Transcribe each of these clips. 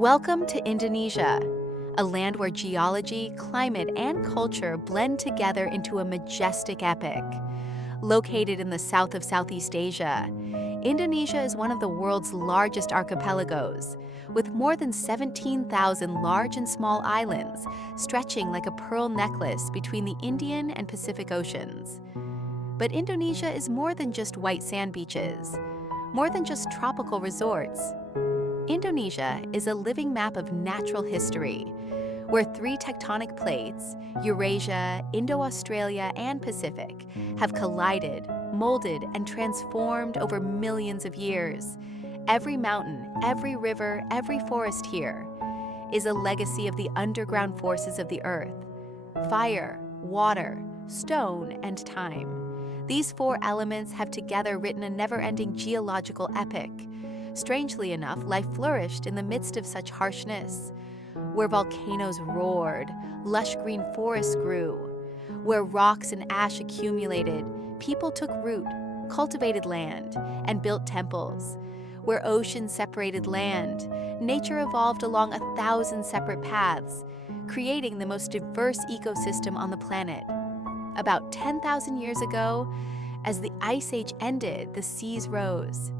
Welcome to Indonesia, a land where geology, climate, and culture blend together into a majestic epic. Located in the south of Southeast Asia, Indonesia is one of the world's largest archipelagos, with more than 17,000 large and small islands stretching like a pearl necklace between the Indian and Pacific Oceans. But Indonesia is more than just white sand beaches, more than just tropical resorts. Indonesia is a living map of natural history, where three tectonic plates, Eurasia, Indo-Australia, and Pacific, have collided, molded, and transformed over millions of years. Every mountain, every river, every forest here is a legacy of the underground forces of the earth: fire, water, stone, and time. These four elements have together written a never-ending geological epic. Strangely enough, life flourished in the midst of such harshness, where volcanoes roared, lush green forests grew, where rocks and ash accumulated, people took root, cultivated land, and built temples, where oceans separated land, nature evolved along 1,000 separate paths, creating the most diverse ecosystem on the planet. About 10,000 years ago, as the Ice Age ended, the seas rose.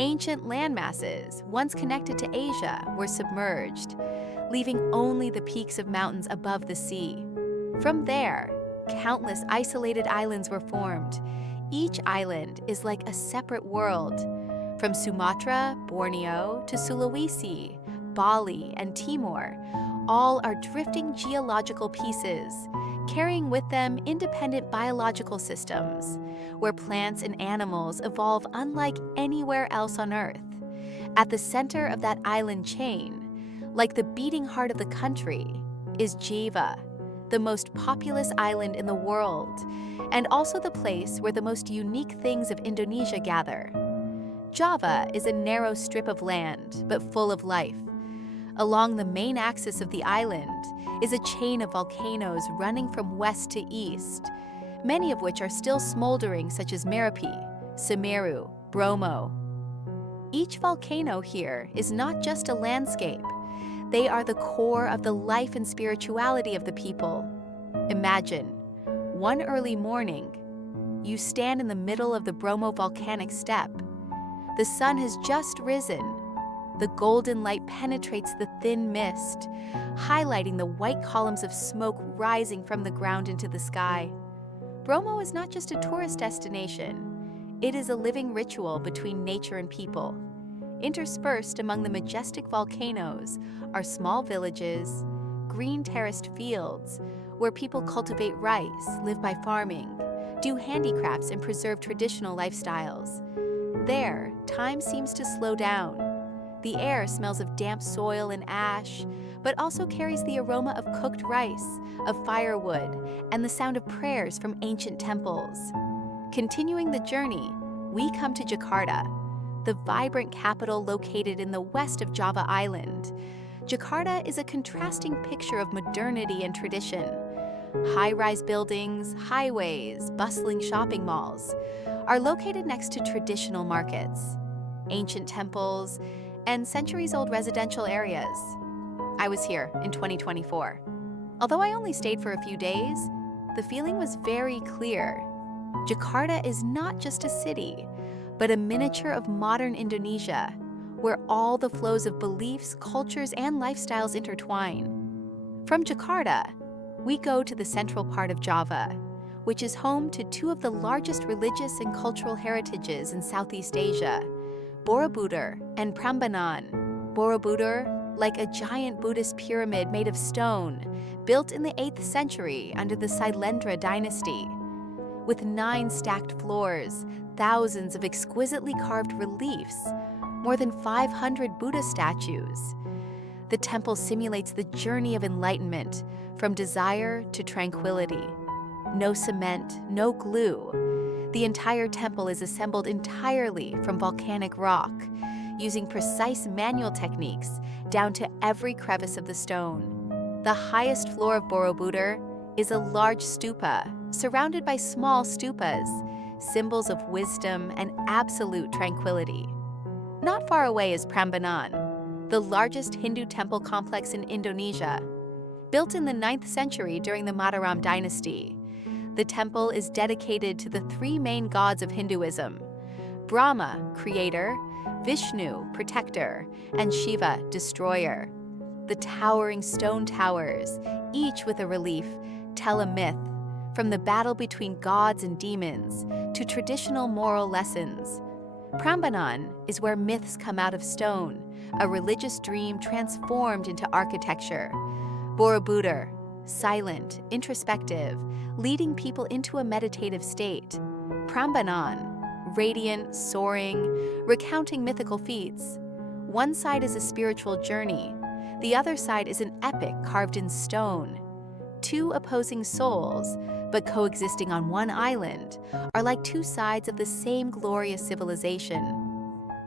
Ancient landmasses, once connected to Asia, were submerged, leaving only the peaks of mountains above the sea. From there, countless isolated islands were formed. Each island is like a separate world. From Sumatra, Borneo, to Sulawesi, Bali, and Timor, all are drifting geological pieces, carrying with them independent biological systems, where plants and animals evolve unlike anywhere else on Earth. At the center of that island chain, like the beating heart of the country, is Java, the most populous island in the world, and also the place where the most unique things of Indonesia gather. Java is a narrow strip of land, but full of life. Along the main axis of the island is a chain of volcanoes running from west to east, many of which are still smoldering, such as Merapi, Semeru, Bromo. Each volcano here is not just a landscape. They are the core of the life and spirituality of the people. Imagine, one early morning, you stand in the middle of the Bromo volcanic steppe. The sun has just risen. The golden light penetrates the thin mist, highlighting the white columns of smoke rising from the ground into the sky. Bromo is not just a tourist destination. It is a living ritual between nature and people. Interspersed among the majestic volcanoes are small villages, green terraced fields, where people cultivate rice, live by farming, do handicrafts, and preserve traditional lifestyles. There, time seems to slow down. The air smells of damp soil and ash, but also carries the aroma of cooked rice, of firewood, and the sound of prayers from ancient temples. Continuing the journey, we come to Jakarta, the vibrant capital located in the west of Java Island. Jakarta is a contrasting picture of modernity and tradition. High-rise buildings, highways, bustling shopping malls are located next to traditional markets, ancient temples, and centuries-old residential areas. I was here in 2024. Although I only stayed for a few days, the feeling was very clear. Jakarta is not just a city, but a miniature of modern Indonesia, where all the flows of beliefs, cultures, and lifestyles intertwine. From Jakarta, we go to the central part of Java, which is home to two of the largest religious and cultural heritages in Southeast Asia, Borobudur and Prambanan. Borobudur, like a giant Buddhist pyramid made of stone, built in the 8th century under the Sailendra dynasty. With 9 stacked floors, thousands of exquisitely carved reliefs, more than 500 Buddha statues. The temple simulates the journey of enlightenment, from desire to tranquility. No cement, no glue. The entire temple is assembled entirely from volcanic rock, using precise manual techniques down to every crevice of the stone. The highest floor of Borobudur is a large stupa, surrounded by small stupas, symbols of wisdom and absolute tranquility. Not far away is Prambanan, the largest Hindu temple complex in Indonesia. Built in the 9th century during the Mataram dynasty, the temple is dedicated to the three main gods of Hinduism: Brahma, creator; Vishnu, protector; and Shiva, destroyer. The towering stone towers, each with a relief, tell a myth, from the battle between gods and demons to traditional moral lessons. Prambanan is where myths come out of stone, a religious dream transformed into architecture. Borobudur, silent, introspective, leading people into a meditative state. Prambanan, radiant, soaring, recounting mythical feats. One side is a spiritual journey. The other side is an epic carved in stone. Two opposing souls, but coexisting on one island, are like two sides of the same glorious civilization.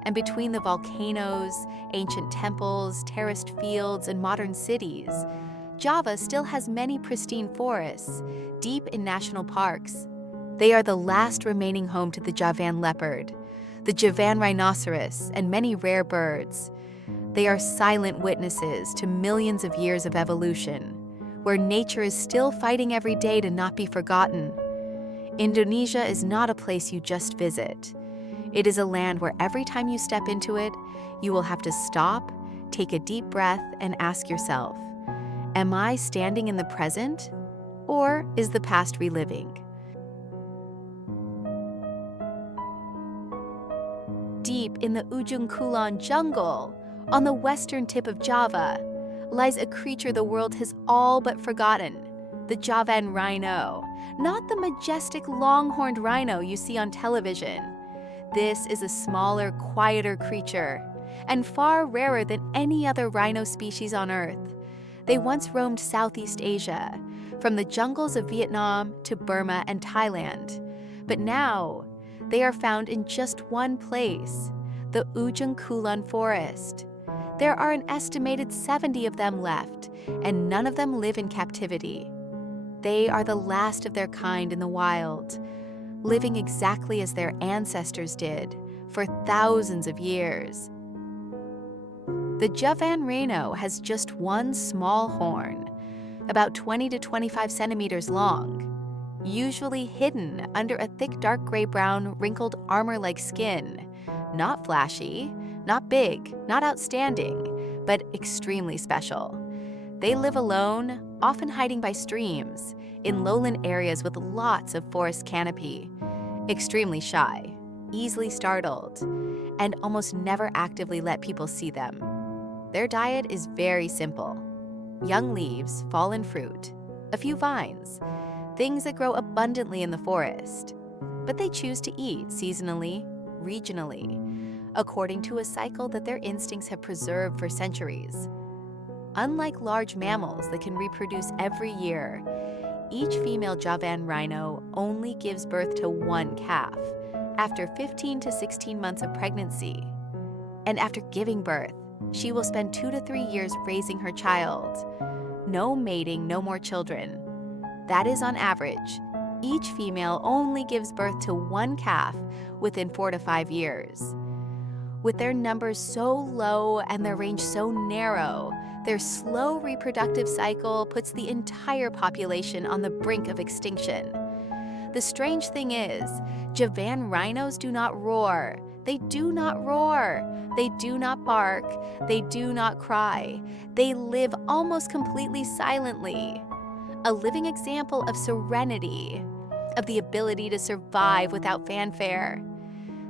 And between the volcanoes, ancient temples, terraced fields, and modern cities, Java still has many pristine forests, deep in national parks. They are the last remaining home to the Javan leopard, the Javan rhinoceros, and many rare birds. They are silent witnesses to millions of years of evolution, where nature is still fighting every day to not be forgotten. Indonesia is not a place you just visit. It is a land where every time you step into it, you will have to stop, take a deep breath, and ask yourself, am I standing in the present, or is the past reliving? Deep in the Ujung Kulon jungle, on the western tip of Java, lies a creature the world has all but forgotten: the Javan rhino, not the majestic long-horned rhino you see on television. This is a smaller, quieter creature, and far rarer than any other rhino species on Earth. They once roamed Southeast Asia, from the jungles of Vietnam to Burma and Thailand. But now, they are found in just one place, the Ujung Kulon forest. There are an estimated 70 of them left, and none of them live in captivity. They are the last of their kind in the wild, living exactly as their ancestors did for thousands of years. The Javan rhino has just one small horn, about 20 to 25 centimeters long, usually hidden under a thick dark gray-brown wrinkled armor-like skin. Not flashy, not big, not outstanding, but extremely special. They live alone, often hiding by streams, in lowland areas with lots of forest canopy. Extremely shy, easily startled, and almost never actively let people see them. Their diet is very simple: young leaves, fallen fruit, a few vines, things that grow abundantly in the forest. But they choose to eat seasonally, regionally, according to a cycle that their instincts have preserved for centuries. Unlike large mammals that can reproduce every year, each female Javan rhino only gives birth to one calf after 15 to 16 months of pregnancy. And after giving birth, she will spend 2 to 3 years raising her child. No mating, no more children. That is on average. Each female only gives birth to one calf within 4 to 5 years. With their numbers so low and their range so narrow, their slow reproductive cycle puts the entire population on the brink of extinction. The strange thing is, Javan rhinos do not roar. They do not roar. They do not bark. They do not cry. They live almost completely silently. A living example of serenity, of the ability to survive without fanfare.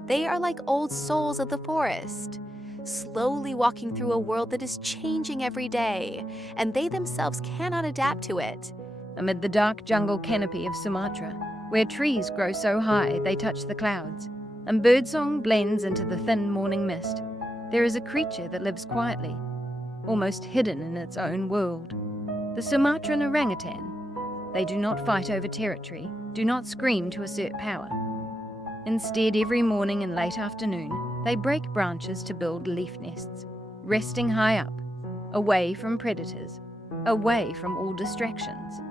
They are like old souls of the forest, slowly walking through a world that is changing every day, and they themselves cannot adapt to it. Amid the dark jungle canopy of Sumatra, where trees grow so high they touch the clouds, and birdsong blends into the thin morning mist, there is a creature that lives quietly, almost hidden in its own world. The Sumatran orangutan. They do not fight over territory, do not scream to assert power. Instead, every morning and late afternoon, they break branches to build leaf nests, resting high up, away from predators, away from all distractions.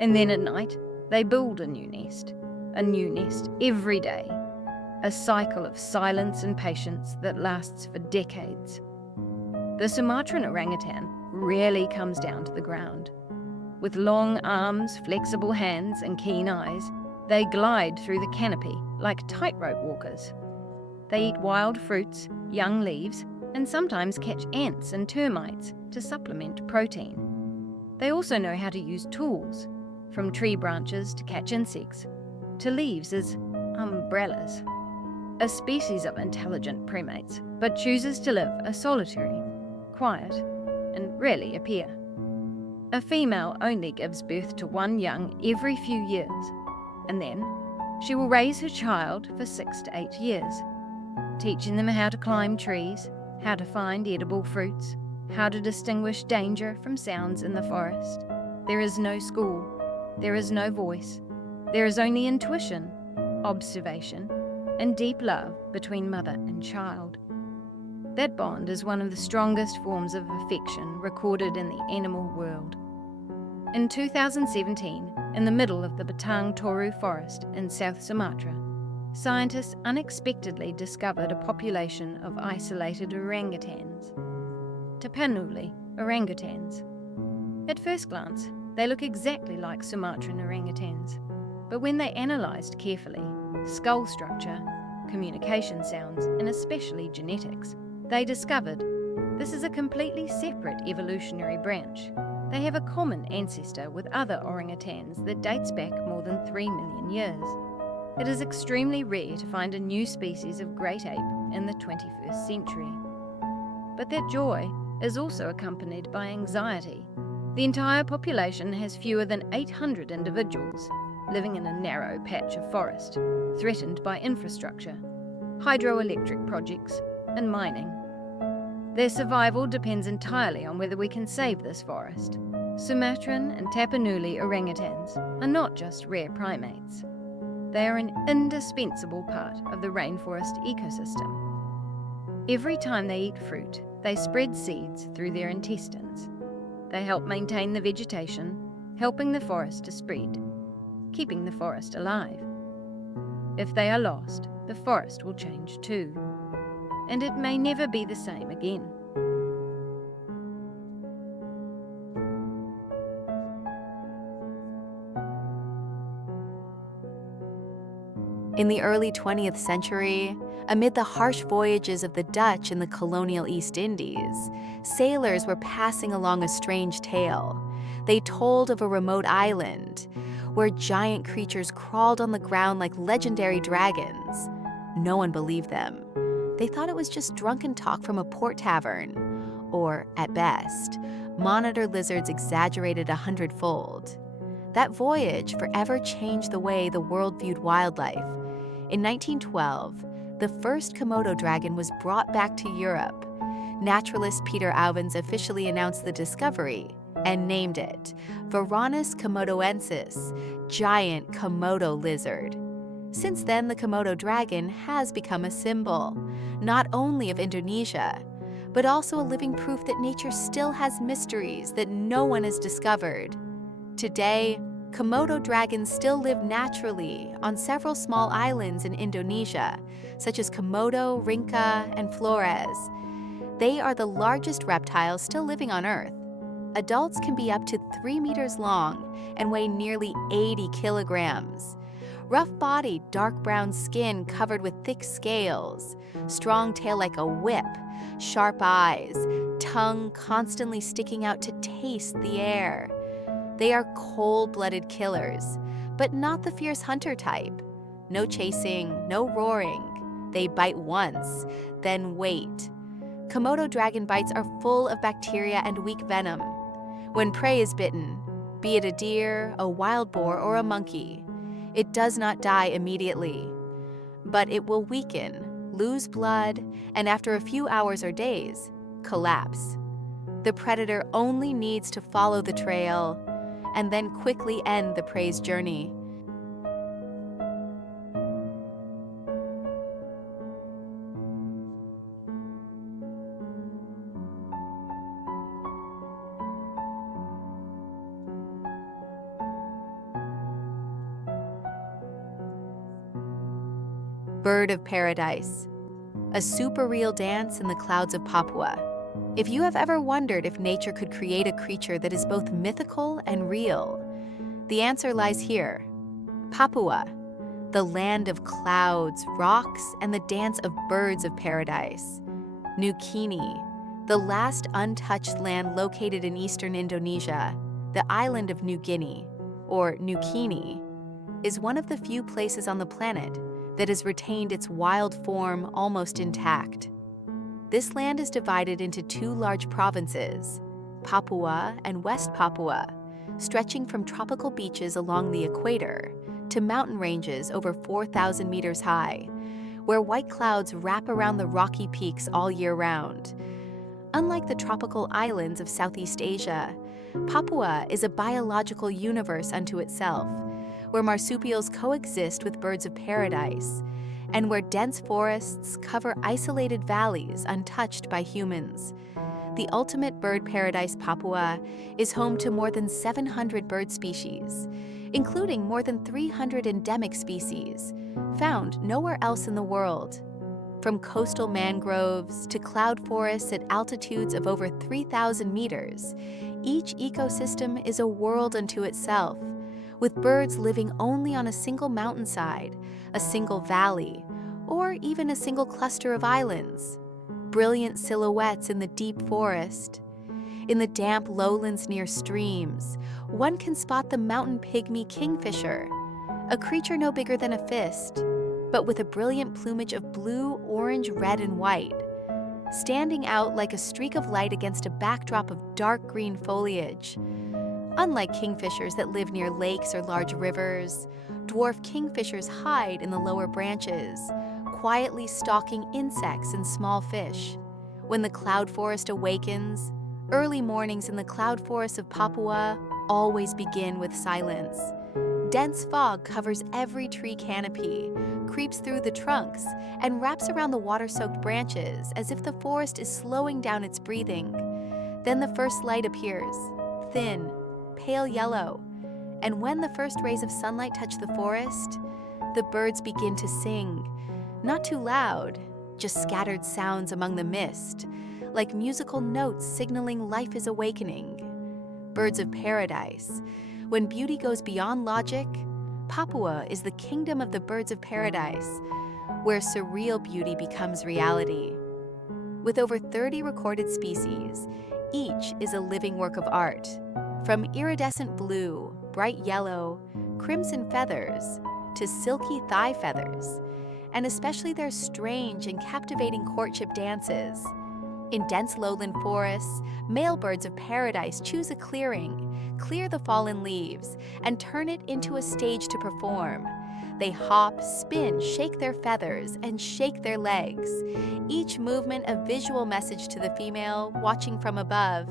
And then at night, they build a new nest every day, a cycle of silence and patience that lasts for decades. The Sumatran orangutan rarely comes down to the ground. With long arms, flexible hands, and keen eyes, they glide through the canopy like tightrope walkers. They eat wild fruits, young leaves, and sometimes catch ants and termites to supplement protein. They also know how to use tools, from tree branches to catch insects, to leaves as umbrellas. A species of intelligent primates, but chooses to live a solitary, quiet, and rarely appear. A female only gives birth to one young every few years, and then she will raise her child for 6 to 8 years, teaching them how to climb trees, how to find edible fruits, how to distinguish danger from sounds in the forest. There is no school, there is no voice, there is only intuition, observation, and deep love between mother and child. That bond is one of the strongest forms of affection recorded in the animal world. In 2017, in the middle of the Batang Toru forest in South Sumatra, scientists unexpectedly discovered a population of isolated orangutans, Tapanuli orangutans. At first glance, they look exactly like Sumatran orangutans, but when they analysed carefully skull structure, communication sounds, and especially genetics, they discovered this is a completely separate evolutionary branch. They have a common ancestor with other orangutans that dates back more than 3 million years. It is extremely rare to find a new species of great ape in the 21st century. But that joy is also accompanied by anxiety. The entire population has fewer than 800 individuals living in a narrow patch of forest, threatened by infrastructure, hydroelectric projects, and mining. Their survival depends entirely on whether we can save this forest. Sumatran and Tapanuli orangutans are not just rare primates. They are an indispensable part of the rainforest ecosystem. Every time they eat fruit, they spread seeds through their intestines. They help maintain the vegetation, helping the forest to spread, keeping the forest alive. If they are lost, the forest will change too, and it may never be the same again. In the early 20th century, amid the harsh voyages of the Dutch in the colonial East Indies, sailors were passing along a strange tale. They told of a remote island where giant creatures crawled on the ground like legendary dragons. No one believed them. They thought it was just drunken talk from a port tavern, or, at best, monitor lizards exaggerated 100-fold. That voyage forever changed the way the world viewed wildlife. In 1912, the first Komodo dragon was brought back to Europe. Naturalist Peter Auvens officially announced the discovery and named it Varanus komodoensis, giant Komodo lizard. Since then, the Komodo dragon has become a symbol, not only of Indonesia, but also a living proof that nature still has mysteries that no one has discovered. Today, Komodo dragons still live naturally on several small islands in Indonesia, such as Komodo, Rinca, and Flores. They are the largest reptiles still living on Earth. Adults can be up to 3 meters long and weigh nearly 80 kilograms. Rough-bodied, dark brown skin covered with thick scales, strong tail like a whip, sharp eyes, tongue constantly sticking out to taste the air. They are cold-blooded killers, but not the fierce hunter type. No chasing, no roaring. They bite once, then wait. Komodo dragon bites are full of bacteria and weak venom. When prey is bitten, be it a deer, a wild boar, or a monkey, it does not die immediately, but it will weaken, lose blood, and after a few hours or days, collapse. The predator only needs to follow the trail and then quickly end the prey's journey. Bird of paradise, a super real dance in the clouds of Papua. If you have ever wondered if nature could create a creature that is both mythical and real, the answer lies here. Papua, the land of clouds, rocks, and the dance of birds of paradise. New Guinea, the last untouched land located in eastern Indonesia, the island of New Guinea, or New Guinea, is one of the few places on the planet that has retained its wild form almost intact. This land is divided into two large provinces, Papua and West Papua, stretching from tropical beaches along the equator to mountain ranges over 4,000 meters high, where white clouds wrap around the rocky peaks all year round. Unlike the tropical islands of Southeast Asia, Papua is a biological universe unto itself, where marsupials coexist with birds of paradise, and where dense forests cover isolated valleys untouched by humans. The ultimate bird paradise, Papua, is home to more than 700 bird species, including more than 300 endemic species, found nowhere else in the world. From coastal mangroves to cloud forests at altitudes of over 3,000 meters, each ecosystem is a world unto itself, with birds living only on a single mountainside, a single valley, or even a single cluster of islands. Brilliant silhouettes in the deep forest. In the damp lowlands near streams, one can spot the mountain pygmy kingfisher, a creature no bigger than a fist, but with a brilliant plumage of blue, orange, red, and white, standing out like a streak of light against a backdrop of dark green foliage. Unlike kingfishers that live near lakes or large rivers, dwarf kingfishers hide in the lower branches, quietly stalking insects and small fish. When the cloud forest awakens, early mornings in the cloud forests of Papua always begin with silence. Dense fog covers every tree canopy, creeps through the trunks, and wraps around the water-soaked branches as if the forest is slowing down its breathing. Then the first light appears, thin, pale yellow, and when the first rays of sunlight touch the forest, the birds begin to sing. Not too loud, just scattered sounds among the mist, like musical notes signaling life is awakening. Birds of paradise. When beauty goes beyond logic, Papua is the kingdom of the birds of paradise, where surreal beauty becomes reality. With over 30 recorded species, each is a living work of art. From iridescent blue, bright yellow, crimson feathers, to silky thigh feathers, and especially their strange and captivating courtship dances. In dense lowland forests, male birds of paradise choose a clearing, clear the fallen leaves, and turn it into a stage to perform. They hop, spin, shake their feathers, and shake their legs, each movement a visual message to the female watching from above.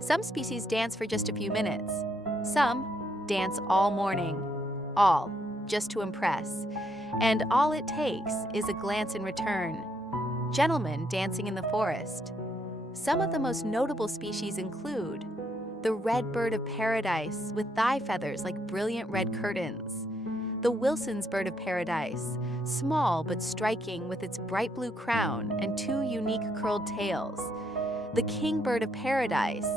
Some species dance for just a few minutes. Some dance all morning, all just to impress. And all it takes is a glance in return. Gentlemen dancing in the forest. Some of the most notable species include the red bird of paradise with thigh feathers like brilliant red curtains, the Wilson's bird of paradise, small but striking with its bright blue crown and two unique curled tails, the king bird of paradise,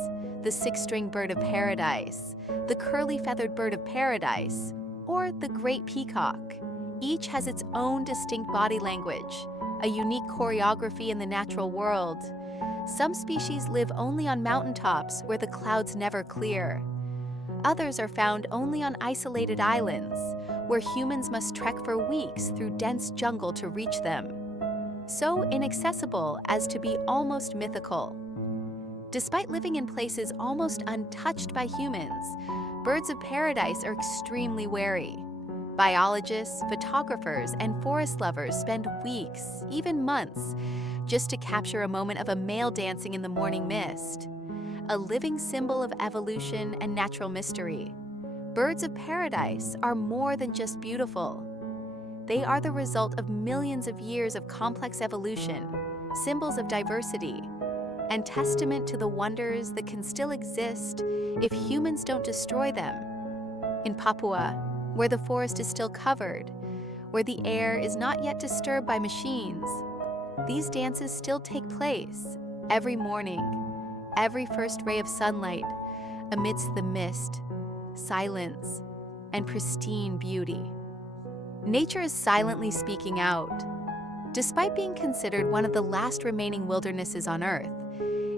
the six-string bird of paradise, the curly feathered bird of paradise, or the great peacock. Each has its own distinct body language, a unique choreography in the natural world. Some species live only on mountaintops where the clouds never clear. Others are found only on isolated islands, where humans must trek for weeks through dense jungle to reach them. So inaccessible as to be almost mythical. Despite living in places almost untouched by humans, birds of paradise are extremely wary. Biologists, photographers, and forest lovers spend weeks, even months, just to capture a moment of a male dancing in the morning mist, a living symbol of evolution and natural mystery. Birds of paradise are more than just beautiful. They are the result of millions of years of complex evolution, symbols of diversity, and testament to the wonders that can still exist if humans don't destroy them. In Papua, where the forest is still covered, where the air is not yet disturbed by machines, these dances still take place, every morning, every first ray of sunlight, amidst the mist, silence, and pristine beauty. Nature is silently speaking out. Despite being considered one of the last remaining wildernesses on Earth,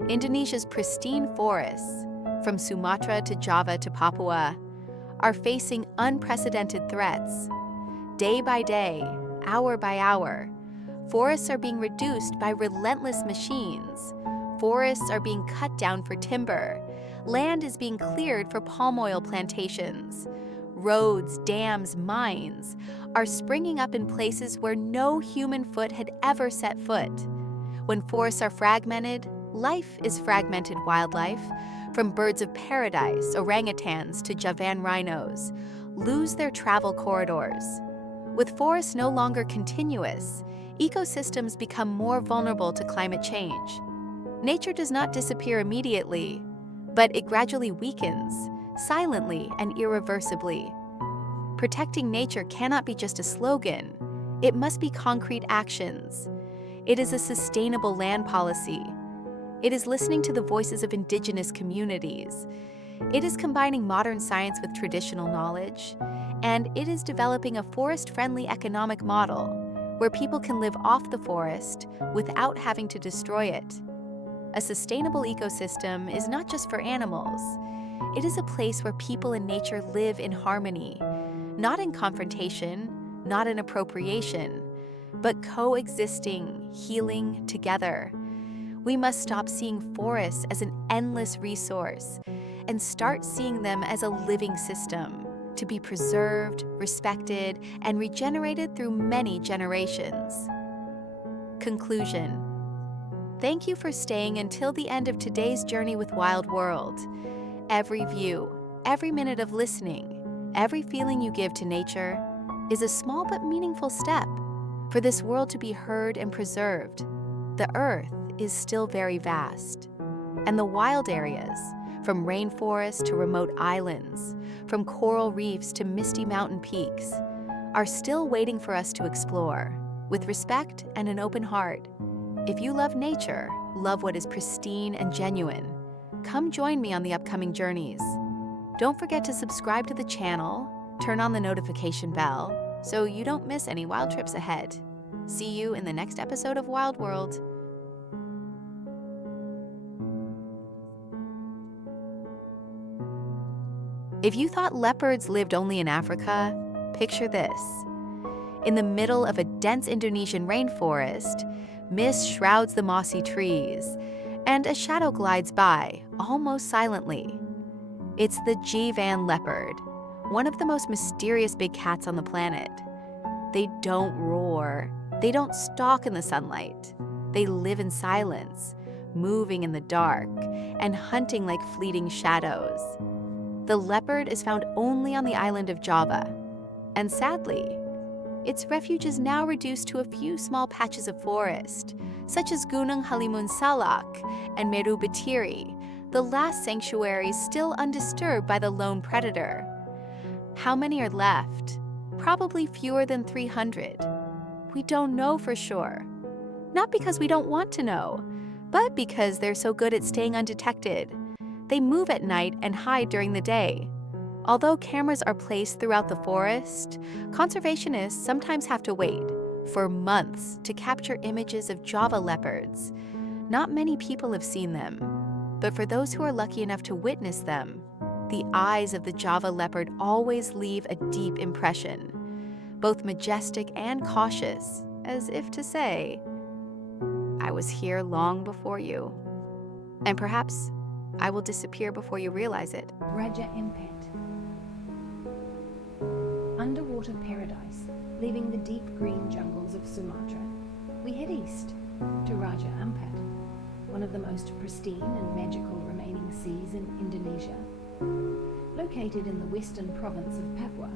Indonesia's pristine forests, from Sumatra to Java to Papua, are facing unprecedented threats. Day by day, hour by hour, forests are being reduced by relentless machines. Forests are being cut down for timber. Land is being cleared for palm oil plantations. Roads, dams, mines are springing up in places where no human foot had ever set foot. When forests are fragmented, life is fragmented wildlife, from birds of paradise, orangutans, to Javan rhinos, lose their travel corridors. With forests no longer continuous, ecosystems become more vulnerable to climate change. Nature does not disappear immediately, but it gradually weakens, silently and irreversibly. Protecting nature cannot be just a slogan. It must be concrete actions. It is a sustainable land policy. It is listening to the voices of indigenous communities. It is combining modern science with traditional knowledge. And it is developing a forest-friendly economic model where people can live off the forest without having to destroy it. A sustainable ecosystem is not just for animals. It is a place where people and nature live in harmony, not in confrontation, not in appropriation, but coexisting, healing together. We must stop seeing forests as an endless resource and start seeing them as a living system, to be preserved, respected, and regenerated through many generations. Conclusion. Thank you for staying until the end of today's journey with Wild World. Every view, every minute of listening, every feeling you give to nature is a small but meaningful step for this world to be heard and preserved. The Earth is still very vast, and the wild areas, from rainforests to remote islands, from coral reefs to misty mountain peaks, are still waiting for us to explore, with respect and an open heart. If you love nature, love what is pristine and genuine, come join me on the upcoming journeys. Don't forget to subscribe to the channel, turn on the notification bell, so you don't miss any wild trips ahead. See you in the next episode of Wild World. If you thought leopards lived only in Africa, picture this. In the middle of a dense Indonesian rainforest, mist shrouds the mossy trees, and a shadow glides by, almost silently. It's the Javan leopard, one of the most mysterious big cats on the planet. They don't roar. They don't stalk in the sunlight. They live in silence, moving in the dark, and hunting like fleeting shadows. The leopard is found only on the island of Java, and sadly, its refuge is now reduced to a few small patches of forest, such as Gunung Halimun Salak and Meru Betiri, the last sanctuaries still undisturbed by the lone predator. How many are left? Probably fewer than 300. We don't know for sure. Not because we don't want to know, but because they're so good at staying undetected. They move at night and hide during the day. Although cameras are placed throughout the forest, conservationists sometimes have to wait for months to capture images of Java leopards. Not many people have seen them, but for those who are lucky enough to witness them, the eyes of the Java leopard always leave a deep impression, both majestic and cautious, as if to say, I was here long before you. And perhaps I will disappear before you realize it. Raja Ampat. Underwater paradise, leaving the deep green jungles of Sumatra, we head east to Raja Ampat, one of the most pristine and magical remaining seas in Indonesia. Located in the western province of Papua,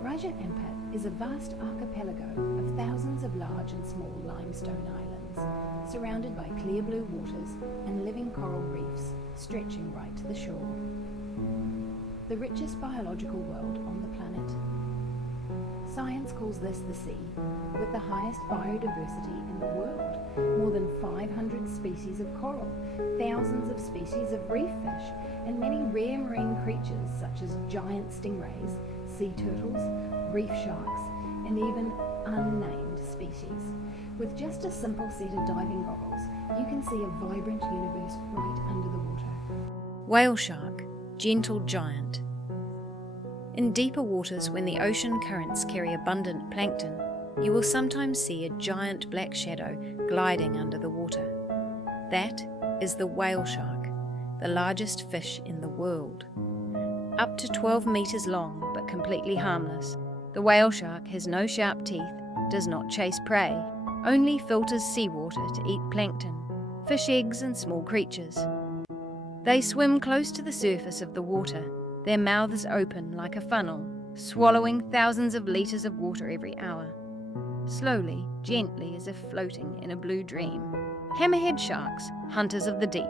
Raja Ampat is a vast archipelago of thousands of large and small limestone islands, surrounded by clear blue waters and living coral reefs stretching right to the shore. The richest biological world on the planet. Science calls this the sea, with the highest biodiversity in the world. More than 500 species of coral, thousands of species of reef fish, and many rare marine creatures such as giant stingrays, sea turtles, reef sharks, and even unnamed species. With just a simple set of diving goggles, you can see a vibrant universe right under the water. Whale shark, gentle giant. In deeper waters, when the ocean currents carry abundant plankton, you will sometimes see a giant black shadow gliding under the water. That is the whale shark, the largest fish in the world. Up to 12 meters long, but completely harmless, the whale shark has no sharp teeth, does not chase prey, only filters seawater to eat plankton, fish eggs and small creatures. They swim close to the surface of the water, their mouths open like a funnel, swallowing thousands of liters of water every hour. Slowly, gently, as if floating in a blue dream. Hammerhead sharks, hunters of the deep.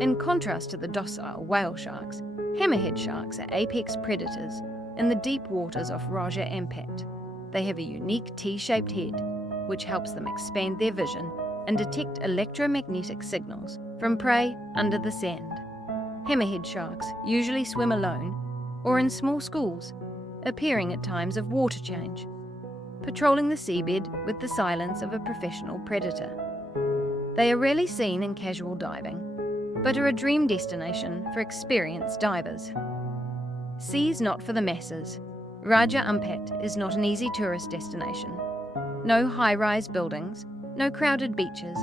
In contrast to the docile whale sharks, hammerhead sharks are apex predators in the deep waters off Raja Ampat. They have a unique T-shaped head, which helps them expand their vision and detect electromagnetic signals from prey under the sand. Hammerhead sharks usually swim alone or in small schools, appearing at times of water change, patrolling the seabed with the silence of a professional predator. They are rarely seen in casual diving, but are a dream destination for experienced divers. Seas not for the masses. Raja Ampat is not an easy tourist destination. No high-rise buildings, no crowded beaches,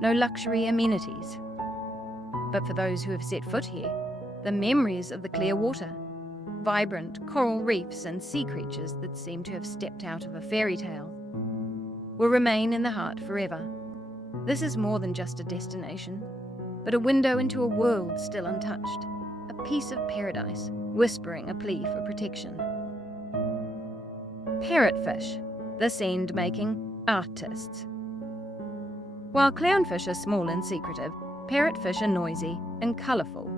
no luxury amenities. But for those who have set foot here, the memories of the clear water, vibrant coral reefs and sea creatures that seem to have stepped out of a fairy tale, will remain in the heart forever. This is more than just a destination, but a window into a world still untouched, a piece of paradise whispering a plea for protection. Parrotfish, the sand-making artists. While clownfish are small and secretive, parrotfish are noisy and colourful.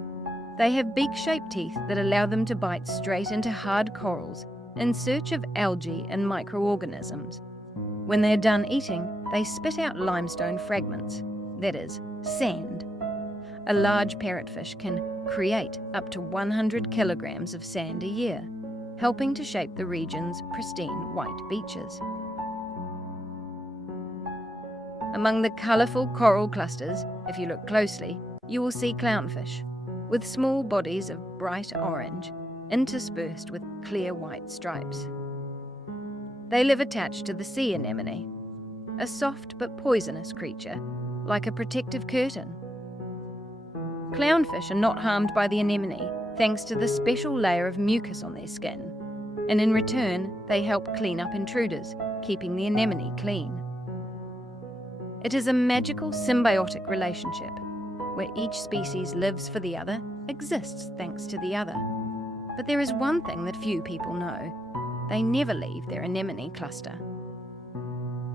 They have beak-shaped teeth that allow them to bite straight into hard corals in search of algae and microorganisms. When they are done eating, they spit out limestone fragments, that is, sand. A large parrotfish can create up to 100 kilograms of sand a year, helping to shape the region's pristine white beaches. Among the colourful coral clusters, if you look closely, you will see clownfish, with small bodies of bright orange, interspersed with clear white stripes. They live attached to the sea anemone, a soft but poisonous creature, like a protective curtain. Clownfish are not harmed by the anemone thanks to the special layer of mucus on their skin, and in return they help clean up intruders, keeping the anemone clean. It is a magical symbiotic relationship, where each species lives for the other, exists thanks to the other. But there is one thing that few people know. They never leave their anemone cluster.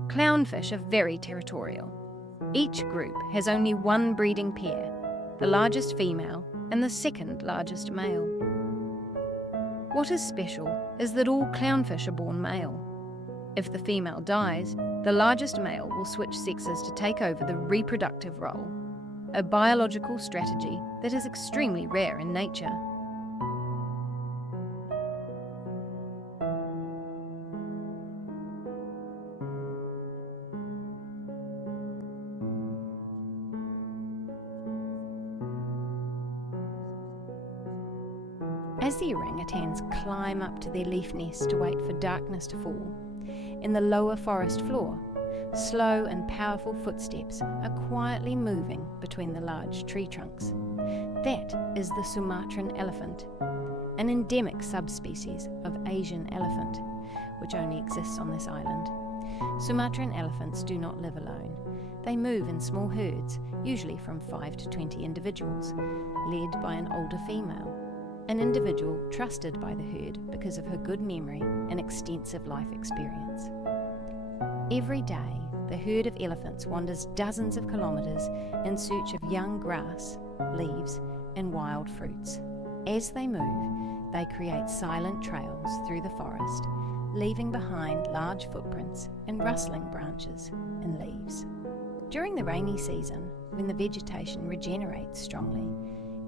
Clownfish are very territorial. Each group has only one breeding pair, the largest female and the second largest male. What is special is that all clownfish are born male. If the female dies, the largest male will switch sexes to take over the reproductive role, a biological strategy that is extremely rare in nature. As the orangutans climb up to their leaf nest to wait for darkness to fall, in the lower forest floor, slow and powerful footsteps are quietly moving between the large tree trunks. That is the Sumatran elephant, an endemic subspecies of Asian elephant, which only exists on this island. Sumatran elephants do not live alone. They move in small herds, usually from 5 to 20 individuals, led by an older female, an individual trusted by the herd because of her good memory and extensive life experience. Every day, the herd of elephants wanders dozens of kilometres in search of young grass, leaves, and wild fruits. As they move, they create silent trails through the forest, leaving behind large footprints and rustling branches and leaves. During the rainy season, when the vegetation regenerates strongly,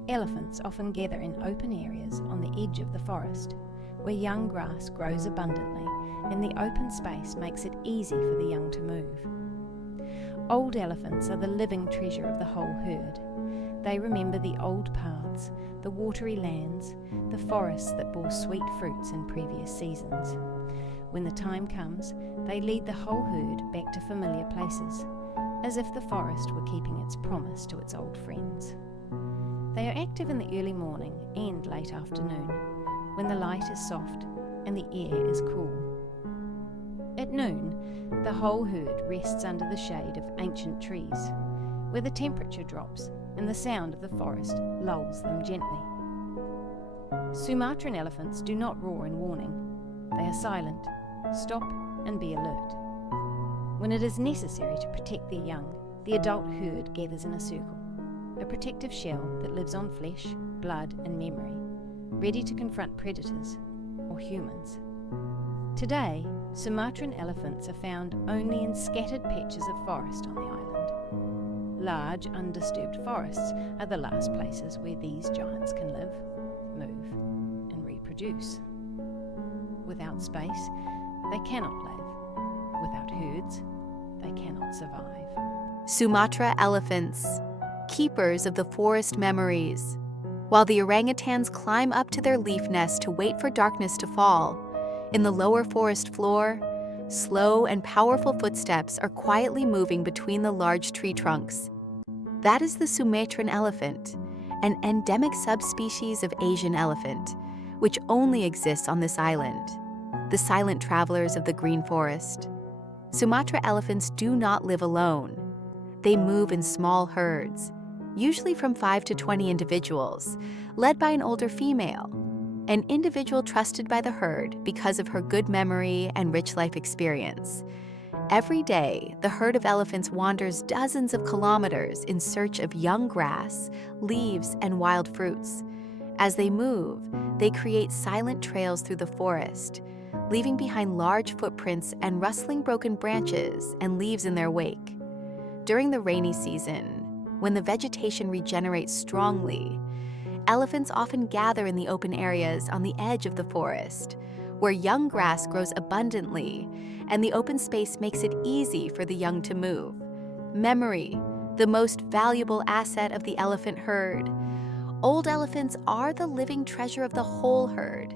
elephants often gather in open areas on the edge of the forest, where young grass grows abundantly and the open space makes it easy for the young to move. Old elephants are the living treasure of the whole herd. They remember the old paths, the watery lands, the forests that bore sweet fruits in previous seasons. When the time comes, they lead the whole herd back to familiar places, as if the forest were keeping its promise to its old friends. They are active in the early morning and late afternoon, when the light is soft and the air is cool. At noon, the whole herd rests under the shade of ancient trees, where the temperature drops and the sound of the forest lulls them gently. Sumatran elephants do not roar in warning. They are silent, stop and be alert. When it is necessary to protect their young, the adult herd gathers in a circle, a protective shell that lives on flesh, blood and memory, ready to confront predators or humans. Today, Sumatran elephants are found only in scattered patches of forest on the island. Large, undisturbed forests are the last places where these giants can live, move, and reproduce. Without space, they cannot live. Without herds, they cannot survive. Sumatra elephants, keepers of the forest memories. While the orangutans climb up to their leaf nest to wait for darkness to fall, in the lower forest floor, slow and powerful footsteps are quietly moving between the large tree trunks. That is the Sumatran elephant, an endemic subspecies of Asian elephant, which only exists on this island, the silent travelers of the green forest. Sumatra elephants do not live alone. They move in small herds, usually from 5 to 20 individuals, led by an older female, an individual trusted by the herd because of her good memory and rich life experience. Every day, the herd of elephants wanders dozens of kilometers in search of young grass, leaves, and wild fruits. As they move, they create silent trails through the forest, leaving behind large footprints and rustling broken branches and leaves in their wake. During the rainy season, when the vegetation regenerates strongly, elephants often gather in the open areas on the edge of the forest, where young grass grows abundantly and the open space makes it easy for the young to move. Memory, the most valuable asset of the elephant herd. Old elephants are the living treasure of the whole herd.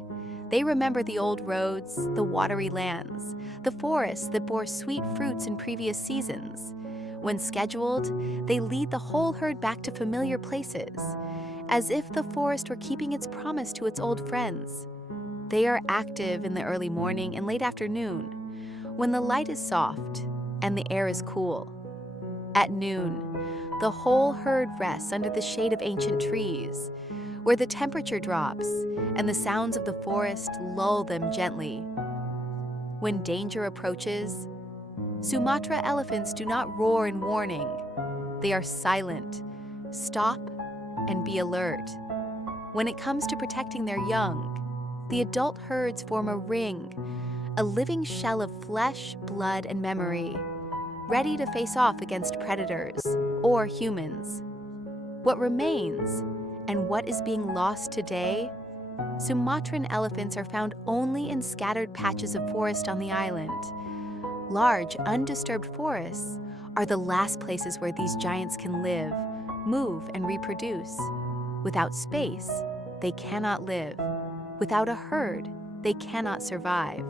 They remember the old roads, the watery lands, the forests that bore sweet fruits in previous seasons. When scheduled, they lead the whole herd back to familiar places, as if the forest were keeping its promise to its old friends. They are active in the early morning and late afternoon, when the light is soft and the air is cool. At noon, the whole herd rests under the shade of ancient trees, where the temperature drops and the sounds of the forest lull them gently. When danger approaches, Sumatra elephants do not roar in warning. They are silent, stop, and be alert. When it comes to protecting their young, the adult herds form a ring, a living shell of flesh, blood, and memory, ready to face off against predators or humans. What remains, and what is being lost today, Sumatran elephants are found only in scattered patches of forest on the island. Large, undisturbed forests are the last places where these giants can live, move, and reproduce. Without space, they cannot live. Without a herd, they cannot survive.